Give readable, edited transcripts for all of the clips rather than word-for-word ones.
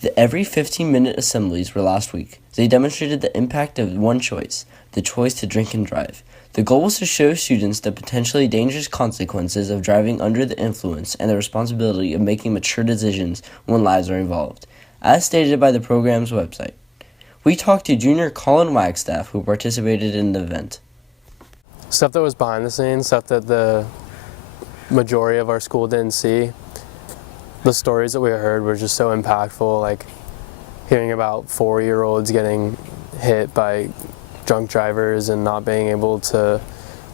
The every 15-minute assemblies were last week. They demonstrated the impact of one choice, the choice to drink and drive. The goal was to show students the potentially dangerous consequences of driving under the influence and the responsibility of making mature decisions when lives are involved, as stated by the program's website. We talked to junior Colin Wagstaff, who participated in the event. Stuff that was behind the scenes, stuff that the majority of our school didn't see. The stories that we heard were just so impactful, like hearing about 4-year-olds getting hit by drunk drivers and not being able to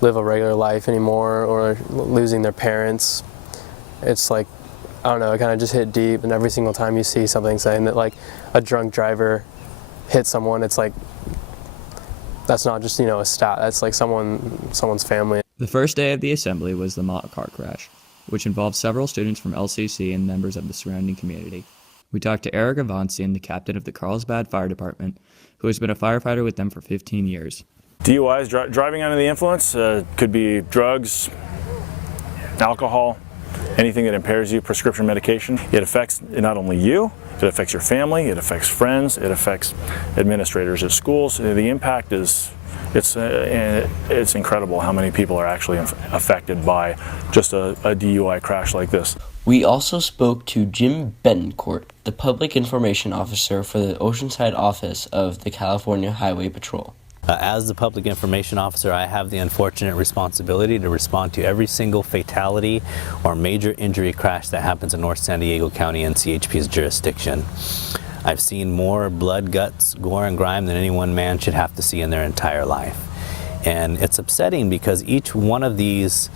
live a regular life anymore, or losing their parents. It's like, I don't know, it kind of just hit deep, and every single time you see something saying that like a drunk driver hit someone, it's like, that's not just, a stat, that's like someone's family. The first day of the assembly was the mock car crash, which involved several students from LCC and members of the surrounding community. We talked to Eric Avansian, the captain of the Carlsbad Fire Department, who has been a firefighter with them for 15 years. DUIs, driving under the influence, could be drugs, alcohol, anything that impairs you, prescription medication. It affects not only you, it affects your family, it affects friends, it affects administrators at schools. The impact is it's incredible how many people are actually affected by just a DUI crash like this. We also spoke to Jim Betancourt, the Public Information Officer for the Oceanside office of the California Highway Patrol. As the Public Information Officer, I have the unfortunate responsibility to respond to every single fatality or major injury crash that happens in North San Diego County and CHP's jurisdiction. I've seen more blood, guts, gore, and grime than any one man should have to see in their entire life. And it's upsetting because each one of these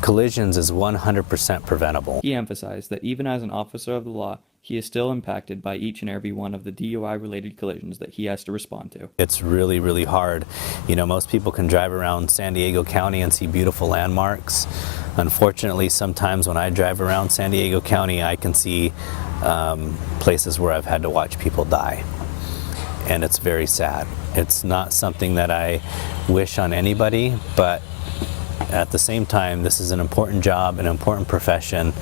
collisions is 100% preventable. He emphasized that even as an officer of the law, he is still impacted by each and every one of the DUI-related collisions that he has to respond to. It's really, really hard. Most people can drive around San Diego County and see beautiful landmarks. Unfortunately, sometimes when I drive around San Diego County, I can see places where I've had to watch people die. And it's very sad. It's not something that I wish on anybody, but at the same time, this is an important job, an important profession,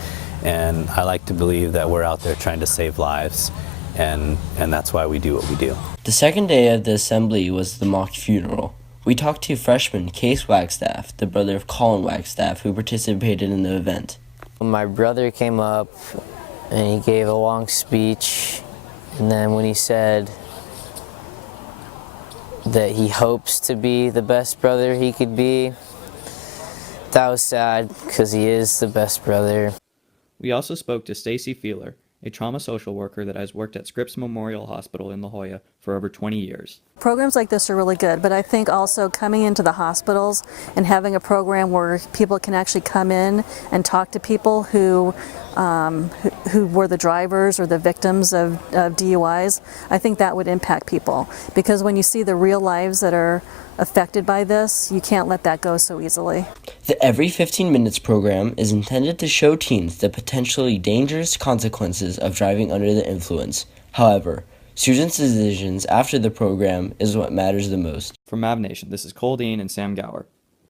and I like to believe that we're out there trying to save lives, and that's why we do what we do. The second day of the assembly was the mock funeral. We talked to freshman Case Wagstaff, the brother of Colin Wagstaff, who participated in the event. My brother came up and he gave a long speech, and then when he said that he hopes to be the best brother he could be, that was sad because he is the best brother. We also spoke to Stacy Feeler, a trauma social worker that has worked at Scripps Memorial Hospital in La Jolla for over 20 years. Programs like this are really good, but I think also coming into the hospitals and having a program where people can actually come in and talk to people who were the drivers or the victims of DUIs, I think that would impact people. Because when you see the real lives that are affected by this, you can't let that go so easily. The Every 15 Minutes program is intended to show teens the potentially dangerous consequences of driving under the influence. However, students' decisions after the program is what matters the most. From MavNation, this is Cole Dean and Sam Gower.